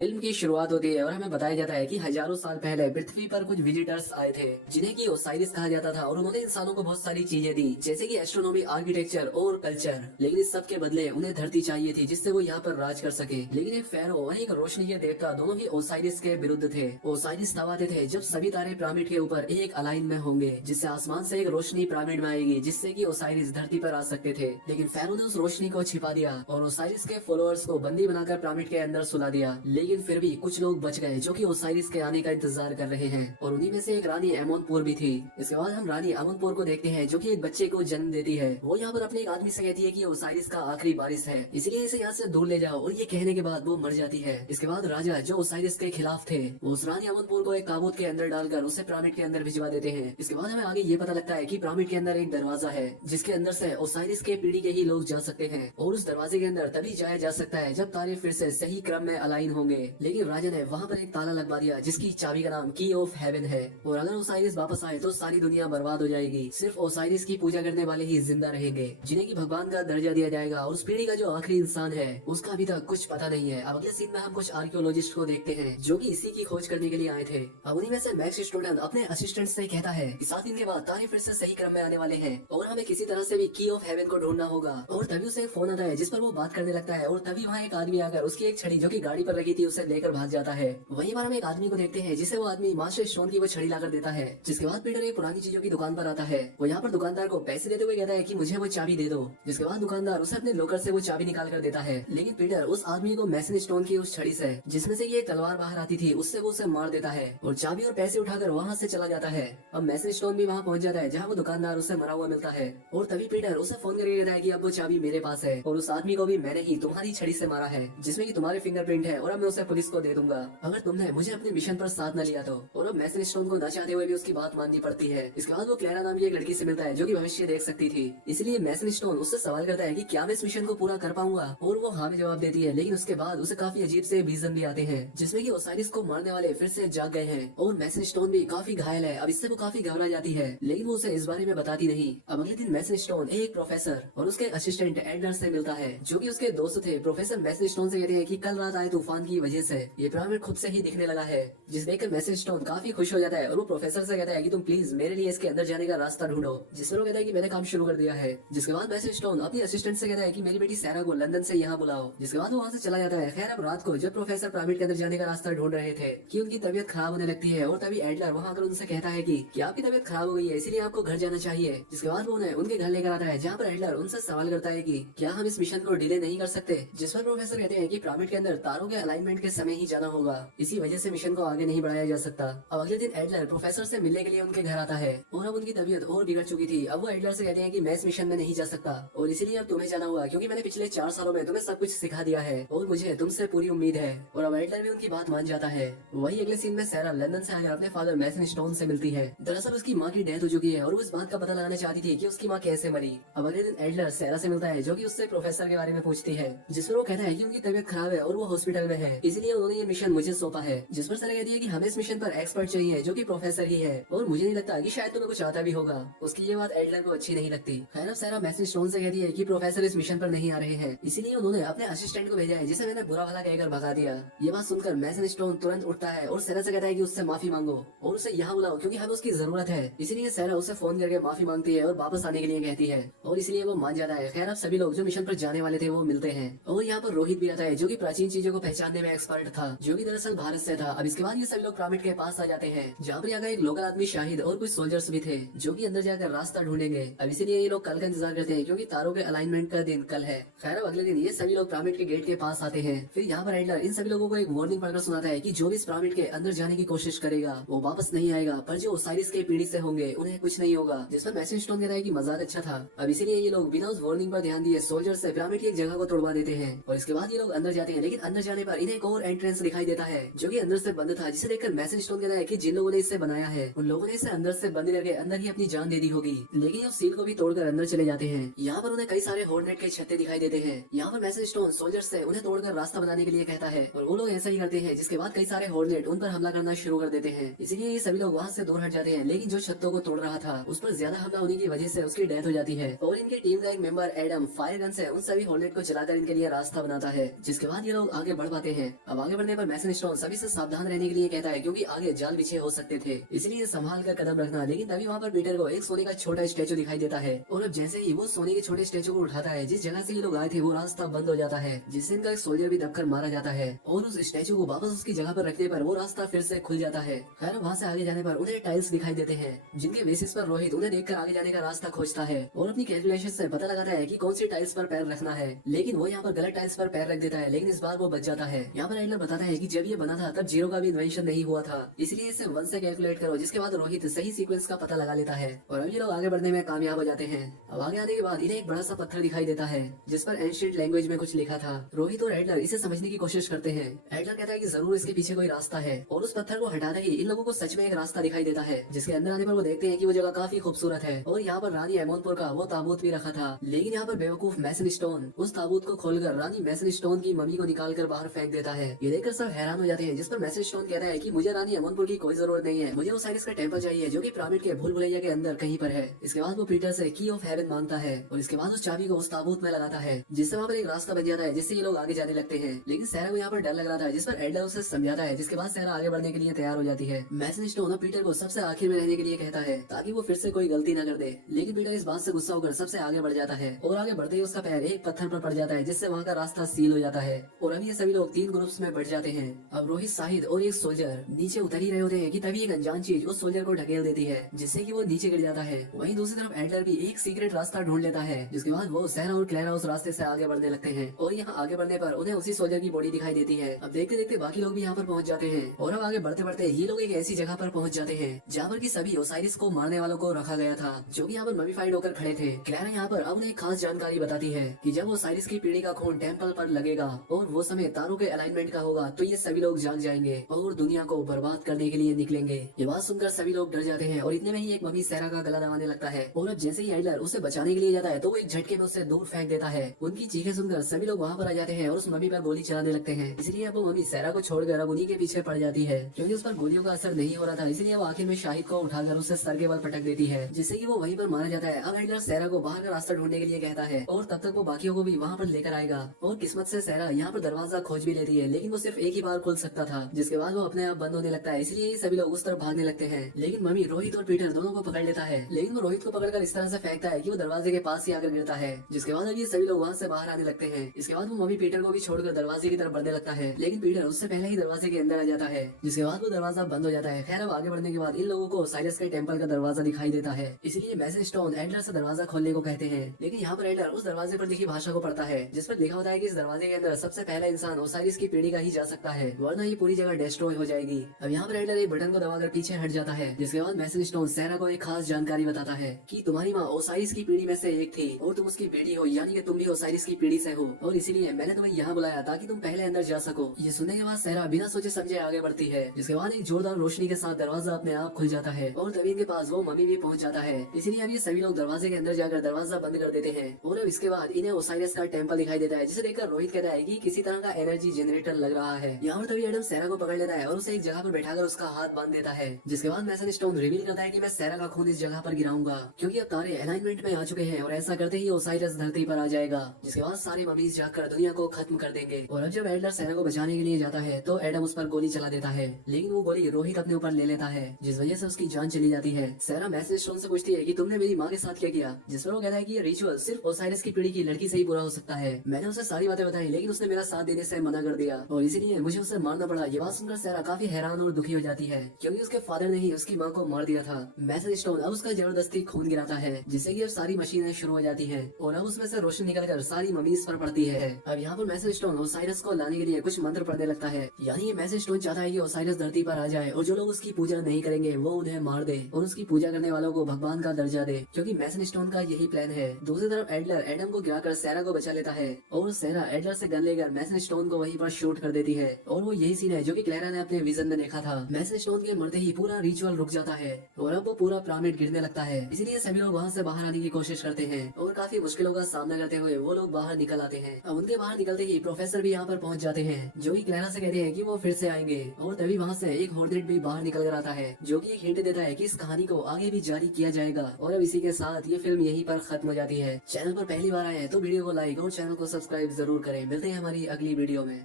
Film की शुरुआत होती है और हमें बताया जाता है कि हजारों साल पहले पृथ्वी पर कुछ विजिटर्स आए थे जिन्हें कि ओसाइरिस कहा जाता था और उन्होंने इंसानों को बहुत सारी चीजें दी जैसे कि एस्ट्रोनॉमी, आर्किटेक्चर और कल्चर। लेकिन इस सब के बदले उन्हें धरती चाहिए थी जिससे वो यहाँ पर राज कर सके। लेकिन एक फेरो और एक रोशनी के देवता दोनों ही ओसाइरिस के विरुद्ध थे। ओसाइरिस दबाते थे जब सभी तारे पिरामिड के ऊपर एक अलाइन में होंगे जिससे आसमान से एक रोशनी पिरामिड में आएगी जिससे कि ओसाइरिस धरती पर आ सकते थे। लेकिन फेरो ने उस रोशनी को छिपा दिया और ओसाइरिस के फॉलोअर्स को बंदी बनाकर पिरामिड के अंदर सुला दिया। लेकिन फिर भी कुछ लोग बच गए जो कि ओसाइरिस के आने का इंतजार कर रहे हैं और उन्हीं में से एक रानी एमोनपुर भी थी। इसके बाद हम रानी एमोनपुर को देखते हैं जो कि एक बच्चे को जन्म देती है। वो यहाँ पर अपने एक आदमी से कहती है कि ओसाइरिस का आखिरी बारिश है इसलिए इसे यहाँ से दूर ले जाओ, और ये कहने के बाद वो मर जाती है। इसके बाद राजा जो ओसाइरिस के खिलाफ थे वो उस रानी एमोनपुर को एक ताबूत के अंदर डालकर उसे पिरामिड के अंदर भिजवा देते हैं। इसके बाद हमें आगे ये पता लगता है कि पिरामिड के अंदर एक दरवाजा है जिसके अंदर से ओसाइरिस के पीढ़ी के ही लोग जा सकते हैं और उस दरवाजे के अंदर तभी जाया जा सकता है जब तारे फिर से सही क्रम में अलाइन होंगे। लेकिन राजा ने वहाँ पर एक ताला लगवा दिया जिसकी चाबी का नाम की ऑफ हेवन है और अगर ओसाइरिस वापस आए तो सारी दुनिया बर्बाद हो जाएगी। सिर्फ ओसाइरिस की पूजा करने वाले ही जिंदा रहेंगे जिन्हें की भगवान का दर्जा दिया जाएगा और उस पीढ़ी का जो आखिरी इंसान है उसका अभी तक कुछ पता नहीं है। अब अगले सीन में हम कुछ आर्कियोलॉजिस्ट को देखते हैं जो कि इसी की खोज करने के लिए आए थे। अब उन्हीं में से मैक्स स्टोडन अपने असिस्टेंट से कहता है कि 7 दिन के बाद तारे फिर से सही क्रम में आने वाले हैं और हमें किसी तरह से भी की ऑफ हेवन को ढूंढना होगा। और तभी उसे एक फोन आता है जिस पर वो बात करने लगता है और तभी वहाँ एक आदमी आकर उसकी एक छड़ी जो की गाड़ी पर रखी थी उसे लेकर भाग जाता है। वहीं पर हम एक आदमी को देखते हैं जिसे वो आदमी मास्टर स्टोन की वो छड़ी लाकर देता है। जिसके बाद पीटर एक पुरानी चीजों की दुकान पर आता है। वो यहाँ पर दुकानदार को पैसे देते हुए कहता है कि मुझे वो चाबी दे दो। जिसके बाद दुकानदार उसे अपने लॉकर से वो चाबी निकाल कर देता है। लेकिन पीटर उस आदमी को मैसन स्टोन की उस छड़ी से जिसमें से ये तलवार बाहर आती थी उससे वो उसे मार देता है और चाबी और पैसे उठाकर वहाँ से चला जाता है। अब मैसन स्टोन भी वहाँ पहुँच जाता है जहाँ वो दुकानदार उसे मरा हुआ मिलता है और तभी पीटर उसे फोन करके कहता है कि अब वो चाबी मेरे पास है और उस आदमी को भी मैंने ही तुम्हारी छड़ी से मारा है जिसमें कि तुम्हारे फिंगरप्रिंट है और अब मैं उसे पुलिस को दे दूंगा अगर तुमने मुझे अपने मिशन पर साथ न लिया तो। और अब मैसन स्टोन को न चाहते हुए भी उसकी बात माननी पड़ती है। इसके बाद वो क्लेरा नाम की एक लड़की से मिलता है जो कि भविष्य देख सकती थी। इसलिए मैसन स्टोन उससे सवाल करता है कि क्या मैं इस मिशन को पूरा कर पाऊंगा और वो हाँ में जवाब देती है। लेकिन उसके बाद उसे काफी अजीब से विजन भी आते हैं जिसमें कि ओसाइरिस को मारने वाले फिर से जाग गए हैं और मैसन स्टोन भी काफी घायल है। अब इससे वो काफी घबरा जाती है लेकिन वो उसे इस बारे में बताती नहीं। अब अगले दिन मैसन स्टोन एक प्रोफेसर और उसके असिस्टेंट एडलर से मिलता है जो कि उसके दोस्त थे। प्रोफेसर मैसन स्टोन से कहते हैं कि कल रात आए तूफान की वजह से ये पिरामिड खुद से ही दिखने लगा है। जिस देखकर मैसन स्टोन काफी खुश हो जाता है और वो प्रोफेसर से कहता है कि तुम प्लीज मेरे लिए इसके अंदर जाने का रास्ता ढूंढो। जिसमें वो कहता है कि मैंने काम शुरू कर दिया है। जिसके बाद मैसन स्टोन अपनी असिस्टेंट से कहता है कि मेरी बेटी सैरा को लंदन से यहाँ बुलाओ। जिसके बाद वो वहाँ से चला जाता है। खैर अब रात को जब प्रोफेसर पिरामिड के अंदर जाने का रास्ता ढूंढ रहे थे कि उनकी तबीयत खराब होने लगती है और तभी एडलर वहाँ आकर उनसे कहता है कि आपकी तबीयत खराब हो गई है इसीलिए आपको घर जाना चाहिए। जिसके बाद वो उन्हें उनके घर लेकर आता है जहाँ पर एडलर उनसे सवाल करता है कि क्या हम इस मिशन को डिले नहीं कर सकते। जिस पर प्रोफेसर कहते हैं कि पिरामिड के अंदर तारों के अलाइनमेंट के समय ही जाना होगा, इसी वजह से मिशन को आगे नहीं बढ़ाया जा सकता। अब अगले दिन एडलर प्रोफेसर से मिलने के लिए उनके घर आता है और अब उनकी तबीयत और बिगड़ चुकी थी। अब वो एडलर से कहते हैं कि मैं इस मिशन में नहीं जा सकता और इसीलिए अब तुम्हें जाना हुआ क्योंकि मैंने पिछले 4 सालों में तुम्हें सब कुछ सिखा दिया है और मुझे तुमसे पूरी उम्मीद है। और अब एडलर भी उनकी बात मान जाता है। वही अगले सीन में सैरा लंदन से आकर अपने फादर मैसन स्टोन से मिलती है। दरअसल उसकी माँ की डेथ हो चुकी है और वो इस बात का पता लगाना चाहती थी कि उसकी माँ कैसे मरी। अब अगले दिन एडलर सैरा से मिलता है जो कि उससे प्रोफेसर के बारे में पूछती है जिसमें वो कहता है कि उनकी तबीयत खराब है और वो हॉस्पिटल में है इसलिए उन्होंने ये मिशन मुझे सौंपा है। जिस पर सैरा कहती है कि हमें इस मिशन पर एक्सपर्ट चाहिए जो कि प्रोफेसर ही है और मुझे नहीं लगता कि शायद तुम्हें कुछ आता भी होगा। उसकी ये बात एडलर को अच्छी नहीं लगती। खैर अब सैरा मैसन स्टोन से कहती है कि प्रोफेसर इस मिशन पर नहीं आ रहे हैं इसीलिए उन्होंने अपने असिस्टेंट को भेजा है जिसे मैंने बुरा भला कहकर भगा दिया। ये बात सुनकर मैसन स्टोन तुरंत उठता है और सैरा से कहता है कि उससे माफी मांगो और उसे यहाँ बुलाओ क्योंकि हमें उसकी जरूरत है। इसीलिए सैरा उसे फोन करके माफी मांगती है और वापस आने के लिए कहती है और इसलिए वो मान जाता है। खैर अब सभी लोग जो मिशन पर जाने वाले थे वो मिलते हैं और यहाँ पर रोहित भी आता है जो कि प्राचीन चीजों को पहचानने में एक्सपर्ट था जो कि दरअसल भारत से था। अब इसके बाद ये सभी लोग पिरामिड के पास आ जाते हैं जहाँ पर यहाँ एक लोकल आदमी शाहिद और कुछ सोल्जर्स भी थे जो कि अंदर जाकर रास्ता ढूंढेंगे। अब इसीलिए ये लोग कल का इंतजार करते हैं क्योंकि तारों के अलाइनमेंट का दिन कल है। खैर अब अगले दिन ये सभी लोग पिरामिड के गेट के पास आते हैं। फिर यहाँ पर एडलर इन सभी लोगों को एक वार्निंग पढ़कर सुनाता है कि जो भी इस पिरामिड के अंदर जाने की कोशिश करेगा वो वापस नहीं आएगा, पर जो ओसाइरिस के पीढ़ी से होंगे उन्हें कुछ नहीं होगा। जिसमें मैसन स्टोन कहता है कि मजाक अच्छा था। अब इसीलिए ये लोग बिना उस वार्निंग पर ध्यान दिए सोल्जर से पिरामिड की एक जगह को तोड़वा देते हैं और इसके बाद ये लोग अंदर जाते हैं। लेकिन अंदर जाने पर इन्हें एक और एंट्रेंस दिखाई देता है जो कि अंदर से बंद था, जिसे देखकर मैसन स्टोन कहता है कि जिन लोगों ने इसे बनाया है उन लोगों ने इसे अंदर से बंद करके अंदर ही अपनी जान दे दी होगी। लेकिन उस सील को भी तोड़कर अंदर चले जाते हैं। यहाँ पर उन्हें कई सारे हॉर्नेट के छत्ते दिखाई देते हैं। यहाँ पर मैसन स्टोन सोल्जर से उन्हें तोड़कर रास्ता बनाने के लिए कहता है और वो लोग ऐसा ही करते हैं। जिसके बाद कई सारे हॉर्नेट उन पर हमला करना शुरू कर देते हैं। इसीलिए ये सभी लोग वहाँ से दूर हट जाते हैं। लेकिन जो छत्तों को तोड़ रहा था उस पर ज्यादा हमला होने की वजह से उसकी डेथ हो जाती है और इनकी टीम का एक मेंबर एडम फायर गन से उन सभी हॉर्नेट को चलाकर इनके लिए रास्ता बनाता है। जिसके बाद ये लोग आगे बढ़ पाते हैं अब आगे बढ़ने पर मैसन स्टोन सभी से सावधान रहने के लिए कहता है, क्योंकि आगे जाल बिछे हो सकते थे, इसलिए संभाल कर कदम रखना। लेकिन तभी वहाँ पर पीटर को एक सोने का छोटा स्टैचू दिखाई देता है, और अब जैसे ही वो सोने के छोटे स्टैचू को उठाता है, जिस जगह से ये लोग आए थे वो रास्ता बंद हो जाता है, जिससे इनका एक सोल्जर भी दबकर मारा जाता है, और उस स्टैचू को वापस उसकी जगह पर रखने पर वो रास्ता फिर से खुल जाता है। खैर वहाँ से आगे जाने पर उन्हें टाइल्स दिखाई देते हैं, जिनके बेसिस पर रोहित उन्हें देखकर आगे जाने का रास्ता खोजता है और अपनी कैलकुलेशन से पता लगाता है कि कौन सी टाइल्स पर पैर रखना है। लेकिन वो यहाँ पर गलत टाइल्स पर पैर रख देता है, लेकिन इस बार वो बच जाता है। यहाँ पर एडलर बताता है कि जब ये बना था तब जीरो का भी इन्वेंशन नहीं हुआ था, इसलिए इसे 1 से कैलकुलेट करो, जिसके बाद रोहित सही सीक्वेंस का पता लगा लेता है और अब ये लोग आगे बढ़ने में कामयाब हो जाते हैं। अब आगे आने के बाद इन्हें एक बड़ा सा पत्थर दिखाई देता है, जिस पर एंशिएंट लैंग्वेज में कुछ लिखा था। रोहित और एडलर इसे समझने की कोशिश करते हैं। एडलर कहता है कि जरूर इसके पीछे कोई रास्ता है, और उस पत्थर को हटाते ही इन लोगों को सच में एक रास्ता दिखाई देता है, जिसके अंदर आने पर वो देखते हैं कि वो जगह काफी खूबसूरत है और यहाँ पर रानी एमोनपुर का वो ताबूत भी रखा था। लेकिन यहाँ पर बेवकूफ मैसन स्टोन उस ताबूत को खोलकर रानी मैसन स्टोन की मम्मी को निकाल कर बाहर फेंक देता है। ये देखकर सब हैरान हो जाते हैं, जिस पर मैसन स्टोन कहता है कि मुझे रानी एमोनपुर की कोई जरूरत नहीं है, मुझे ओसाइरिस का टेम्पल चाहिए जो कि पिरामिड के भूल भुलैया के अंदर कहीं पर है। इसके बाद वो पीटर से की ऑफ हेवन मांगता है और इसके बाद उस चाबी को उस ताबूत में लगाता है, जिससे वहाँ पर एक रास्ता बन जाता है, जिससे ये लोग आगे जाने लगते हैं। लेकिन सैरा को यहाँ पर डर लग रहा था, जिस पर एडलर उसे समझाता है, जिसके बाद सैरा आगे बढ़ने के लिए तैयार हो जाती है। मैसन स्टोन पीटर को सबसे आखिर में रहने के लिए कहता है, ताकि वो फिर से कोई गलती न कर दे। लेकिन पीटर इस बात से गुस्सा होकर सबसे आगे बढ़ जाता है और आगे बढ़ते ही उसका पैर एक पत्थर पर पड़ जाता है, जिससे वहाँ का रास्ता सील हो जाता है और अभी ये सभी लोग 3 ग्रुप्स में बढ़ जाते हैं। अब रोहित, शाहिद और एक सोल्जर नीचे उतर ही रहे होते हैं कि तभी एक अनजान चीज उस सोल्जर को ढकेल देती है, जिससे कि वो नीचे गिर जाता है। वहीं दूसरी तरफ एडलर भी एक सीक्रेट रास्ता ढूंढ लेता है, जिसके बाद वो सैरा और क्लैरा उस रास्ते से आगे बढ़ने लगते हैं और यहाँ आगे बढ़ने पर उन्हें उसी सोल्जर की बॉडी दिखाई देती है। अब देखते देखते बाकी लोग भी यहाँ पर पहुंच जाते हैं और अब आगे बढ़ते बढ़ते ये लोग एक ऐसी जगह पर पहुंच जाते हैं जहाँ पर की सभी ओसाइरिस को मारने वालों को रखा गया था, जो कि यहाँ पर ममीफाइड होकर खड़े थे। क्लैरा यहाँ पर अब उन्हें खास जानकारी बताती है कि जब ओसाइरिस की पीढ़ी का खून टेम्पल पर लगेगा और वो समय तारों के अलाइनमेंट का होगा, तो ये सभी लोग जाग जाएंगे और दुनिया को बर्बाद करने के लिए निकलेंगे। ये बात सुनकर सभी लोग डर जाते हैं और इतने में ही एक मम्मी सैरा का गला दबाने लगता है और अब जैसे ही एडलर उसे बचाने के लिए जाता है तो वो एक झटके में उसे दूर फेंक देता है। उनकी चीखें सुनकर सभी लोग वहाँ पर आ जाते हैं और उस मम्मी पर गोली चलाने लगते हैं। इसलिए अब वो मम्मी सैरा को छोड़कर अब उन्हीं के पीछे पड़ जाती है, क्योंकि उस पर गोलियों का असर नहीं हो रहा था। इसलिए वो आखिर में शाहिद को उठाकर उसे सर के बल पटक देती है, जिससे कि वो वहीं पर मारा जाता है। अब एडलर सैरा को बाहर का रास्ता ढूंढने के लिए कहता है और तब तक वो बाकियों को भी वहाँ पर लेकर आएगा। और किस्मत से सैरा यहाँ पर दरवाजा खोज भी लेती है, लेकिन वो सिर्फ एक ही बार खुल सकता था, जिसके बाद वो अपने आप बंद होने लगता है। इसलिए सभी लोग उस तरफ भागने लगते हैं। लेकिन मम्मी रोहित और पीटर दोनों को पकड़ लेता है, लेकिन वो रोहित को पकड़कर इस तरह से फेंकता है कि वो दरवाजे के पास ही आकर गिरता है, जिसके बाद अब ये सभी लोग वहाँ से बाहर आने लगते हैं। इसके बाद वो मम्मी पीटर को भी छोड़कर दरवाजे की तरफ बढ़ने लगता है, लेकिन पीटर उससे पहले ही दरवाजे के अंदर आ जाता है, जिसके बाद वो दरवाजा बंद हो जाता है। खैर अब आगे बढ़ने के बाद इन लोगों को साइरस के टेम्पल का दरवाजा दिखाई देता है, इसलिए मैसन स्टोन एडलर से दरवाजा खोलने को कहते हैं। लेकिन यहाँ पर एडलर उस दरवाजे पर लिखी भाषा को पढ़ता है, जिस पर लिखा होता है कि इस दरवाजे के अंदर सबसे पहला इंसान ओसाइरिस की पीढ़ी का ही जा सकता है, वरना ये पूरी जगह डिस्ट्रॉय हो जाएगी। अब यहाँ पर एडलर एक बटन को दबाकर पीछे हट जाता है, जिसके बाद मैसन स्टोन सैरा को एक खास जानकारी बताता है कि तुम्हारी माँ ओसाइरिस की पीढ़ी में से एक थी और तुम उसकी बेटी हो, यानी कि तुम भी ओसाइरिस की पीढ़ी से हो, और इसीलिए मैंने तुम्हें यहाँ बुलाया ताकि तुम पहले अंदर जा सको। ये सुनने के बाद सैरा बिना सोचे समझे आगे बढ़ती है, जिसके बाद एक जोरदार रोशनी के साथ दरवाजा अपने आप खुल जाता है और तभी इनके पास वो मम्मी भी पहुंच जाता है। इसलिए अब ये सभी लोग दरवाजे के अंदर जाकर दरवाजा बंद कर देते हैं और अब इसके बाद इन्हें ओसाइरिस का टेम्पल दिखाई देता है, जिसे देखकर रोहित कहता है कि किसी तरह का एनर्जी जनरेटर लग रहा है। यहाँ पर तभी एडम सैरा को पकड़ लेता है और उसे एक जगह पर बैठाकर उसका हाथ बांध देता है, जिसके बाद मैसन स्टोन रिवील करता है कि मैं सैरा का खून इस जगह पर गिराऊंगा, क्योंकि अब तारे अलाइनमेंट में आ चुके हैं और ऐसा करते ही ओसाइरिस धरती पर आ जाएगा, जिसके बाद सारे मम्मीज जाकर दुनिया को खत्म कर देंगे। और अब जब एडलर सैरा को बचाने के लिए जाता है तो एडम उस पर गोली चला देता है, लेकिन वो गोली रोहित अपने ऊपर ले लेता है, जिस वजह से उसकी जान चली जाती है। सैरा मैसन स्टोन से पूछती है कि तुमने मेरी माँ के साथ क्या किया, जिस पर वो कहता है कि ये रिचुअल सिर्फ ओसाइरिस की पीढ़ी की लड़की से ही पूरा हो सकता है। मैंने उसे सारी बातें बताई, लेकिन उसने मेरा साथ देने से मना कर दिया और इसीलिए मुझे उसे मारना पड़ा। ये बात सुनकर सैरा काफी हैरान और दुखी हो जाती है, क्योंकि उसके फादर ने ही उसकी माँ को मार दिया था। मैसन स्टोन अब उसका जबरदस्ती खून गिराता है, जिससे कि अब सारी मशीनें शुरू हो जाती हैं और अब उसमें से रोशनी निकलकर सारी ममीज पर पड़ती है। अब यहाँ पर मैसन स्टोन ओसाइरिस को लाने के लिए कुछ मंत्र पढ़ने लगता है, यानी ये मैसन स्टोन चाहता है कि ओसाइरिस धरती पर आ जाए और जो लोग उसकी पूजा नहीं करेंगे वो उन्हें मार दे और उसकी पूजा करने वालों को भगवान का दर्जा दे, क्योंकि मैसन स्टोन का यही प्लान है। दूसरी तरफ एडलर एडम को गिराकर सैरा को बचा लेता है और सैरा एडलर से गन लेकर मैसन स्टोन को वहीं पर शूट कर देती है और वो यही सीन है जो कि क्लैरा ने अपने विजन में देखा था। मैसन स्टोन के मरते ही पूरा रिचुअल रुक जाता है और अब वो पूरा पिरामिड गिरने लगता है। इसीलिए सभी लोग वहाँ से बाहर आने की कोशिश करते हैं और काफी मुश्किलों का सामना करते हुए वो लोग बाहर निकल आते हैं। अब उनके बाहर निकलते ही प्रोफेसर भी यहाँ पर पहुँच जाते हैं, जो कि क्लैरा से कहते हैं कि वो फिर से आएंगे और तभी वहाँ से एक हॉर्नेट भी बाहर निकल कर आता है, जो कि एक हिंट देता है कि इस कहानी को आगे भी जारी किया जाएगा। और अब इसी के साथ ये फिल्म यहीं पर खत्म हो जाती है। चैनल पर पहली बार आए हैं तो वीडियो को लाइक और चैनल को सब्सक्राइब जरूर करें। मिलते हैं हमारी अगली वीडियो में।